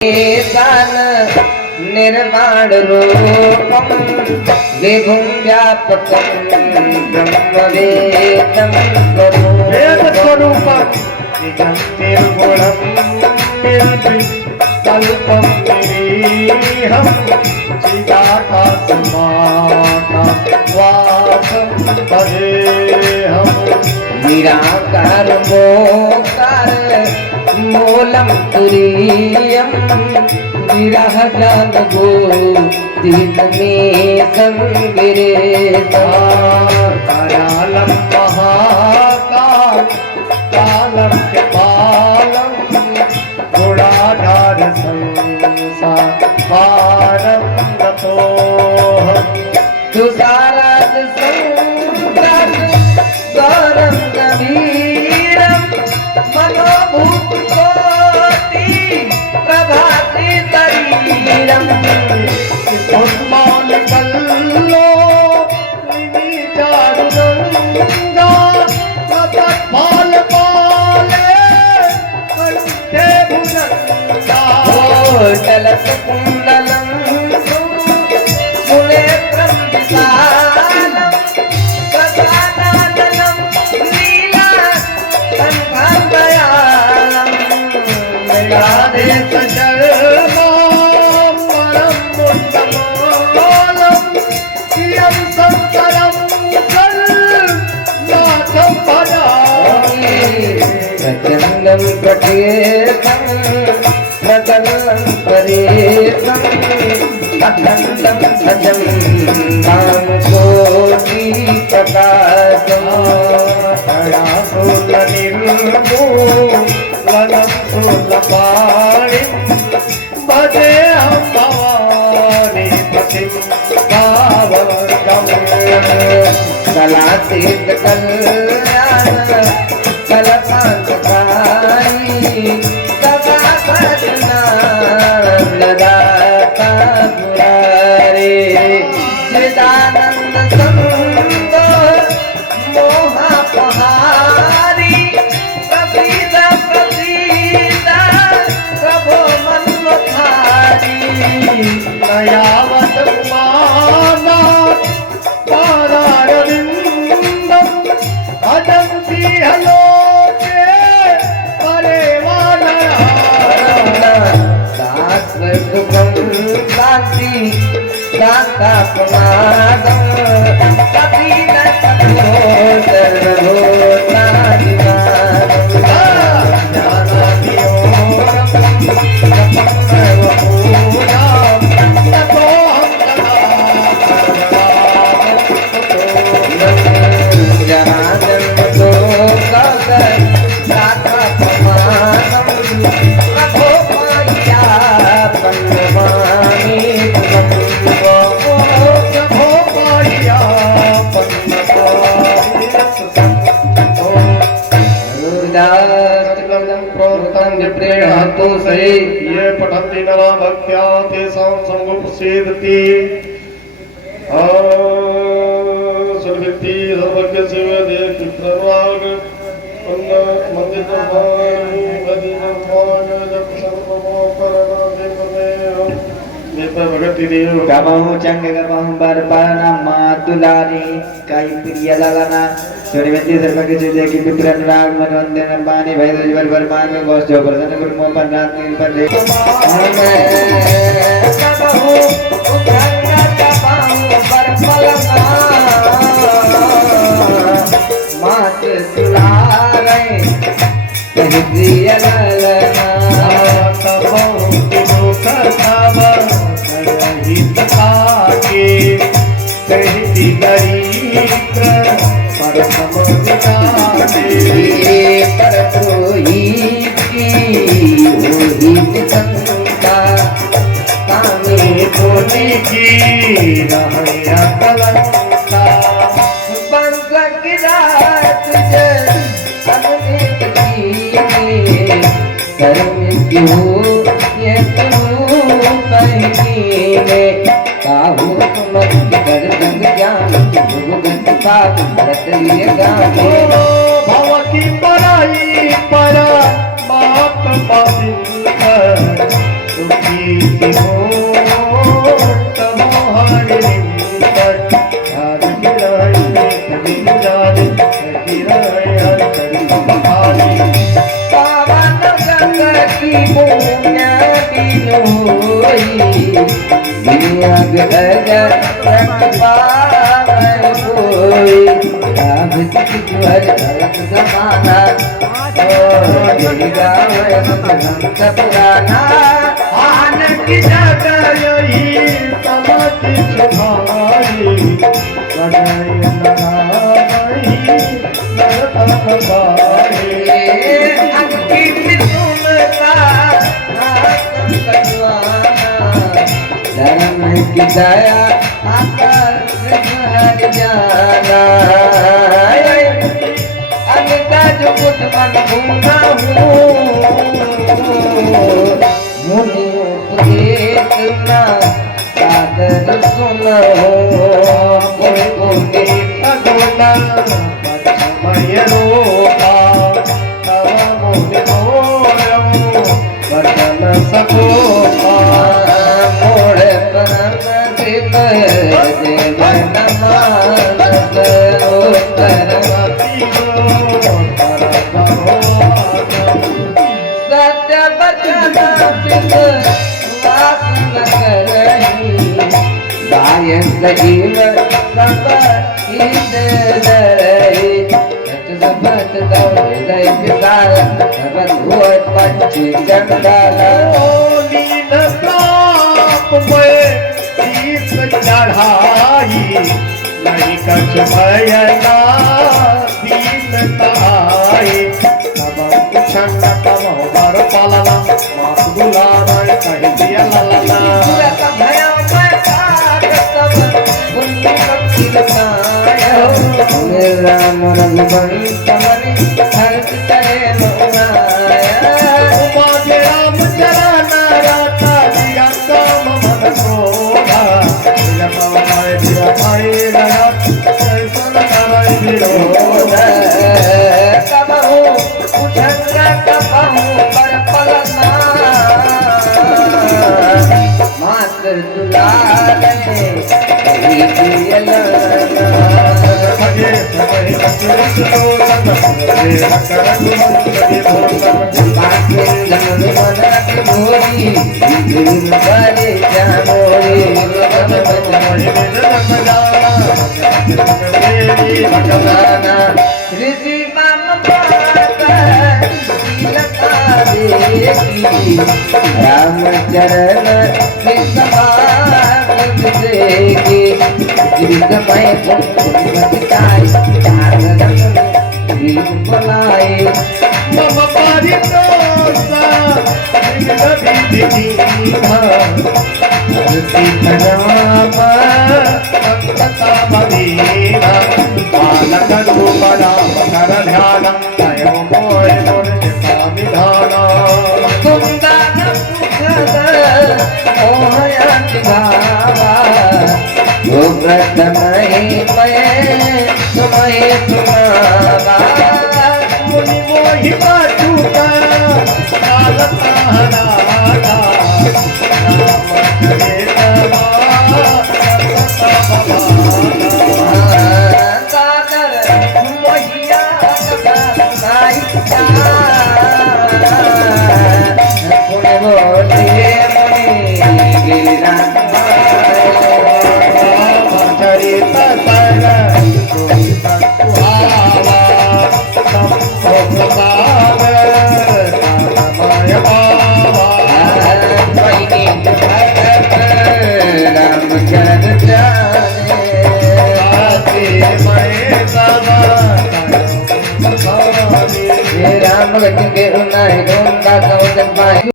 दान निर्माण रूपम विभुं व्यापकं ब्रह्मवेदं स्वरूपं निजं निर्गुणं निर्विकल्पं निरीहं चिदाकाशमाकाशवासं भजेऽहम् निराकार मोकार मूलं तुरीयं विरह ज्ञान गो दीन में कालं महाकाल कालं कृपालं गुणाधार संसारं नतोऽहम् तुषाराज संगात गौरं गंभीरं मनोभूत कोटि प्रभाति शरीरं उन्मान कल्लो निचारुनंगा सतपाल पाले कंठे भुजंगा चलत कुंडलं सुनेत्रं विशालं गगनाननं लीला संभवयालं राधे सचरमा परम उत्तमोलं यं संकरं कल नाथं भजामि प्रचंडं प्रकेशं प्रकलं परेशं अखंडं भजं मां कोटि प्रकाशं दयाशूलनिर्मूलनं शूलपाणिं भजेऽहं भवानी पतिं पावकम् कलातीत कल्याण कलकांतकारी सदा भजनानंददाता मुरारे चिदानंद संग मोहपहारी प्रसीद प्रसीद प्रभो मन्मथारी दयावत उमानाथ पादारविन्दं भजन्ति हलोके परे वानरा शाश्वतुकं शान्ति शान्तापमादं कपिल ये पठन्ति नरा भक्त्या तेषां संगोपसेदति सर्वव्यक्ति सर्वज्ञ सेवदे कृष्णराग गमहु चंग गमहु बरपाना मातुलानी काई प्रिय ललना चोरीवंती सर्वज्ञ चुजे की पितरन राग मन वंदन पानी भाई दुजवर बरमान में गोष्ठ जो प्रसन्न गुरु मोह पर रात नील पर देख गमहु उठंग गमहु बरपलना मात तुलारे कहि प्रिय ललना गमहु दिनो करतावा हित आगे कहती गरीब पर समझाते पर कोई की होई संता कामे कोनी की रहया कलंका बंस की रात तुझे अनूप की शर्म क्यों ये तू बहनी काहू मत कर जंग ज्ञान भुगत पाप भरत लिए गाने भव की पराई पर बाप पापिंद की हो तब हमारे पर याद गिराए कभी जाने गिराए हर कभी बहाने पावन गंगा की पुण्य बिनोई दुनिया गजर पावन कोई राम सिद्धर भरत समाना ओ गावे संत पुराना आन की जगह यही समझ छुपाई कटाई लगाई नरतबाई अंकित तुमका धर्म की दया आकर हर जाना अनिता जो कुछ मन भूना मुनि उपदेश ना सादर सुनो कोई कोई अगोना पछमय रोका तव मोहि मोरऊ बदन सकोका मोड़ परम दिल देव नमानस उत्तर सत्य बचन पित वास न करही गाय सजीव सब हित धरहि सच सबत दव हृदय विकार सब धोय पंच चंडाल लीन ताप में शीस चढ़ाई नहीं कछ भयना दीन ताई तब छंड तब बर पालना मात बुलाना कह दिया ललना राम रघुबंश समन हर्ष चले मनाया उमाजे राम चरण राता दिया काम मन सोधा लमाय दिया भाई गया कैसन करे विरोध कबहू उठंगा कबहू पर पलना मात्र दुलारे भजे समय अचरज तो संग रख रख भोरी बड़े जामोरी भगवाना ऋषि मम राम चरण बनाए मम परितोषा विधि दीना राम संतता मदीना बालक रूप राम कर ध्यान तयो मोय मोर चिता विधाना सुंदर सुखद मोहयत गावा वो प्रथमहि मैं तुम्हें सुनावा मुनि मोहि पाछूता कालता हनाना राम करे तबा संतता भवाना सादर मोहिया नाई पुणे बोले मुनि गिरा चरित तर सुहावा संभो प्रसाद राममय पावा रामचंद्र जाने मय सदा राम लक्ष्मण के उन्नाय गोंदा कवचन पाए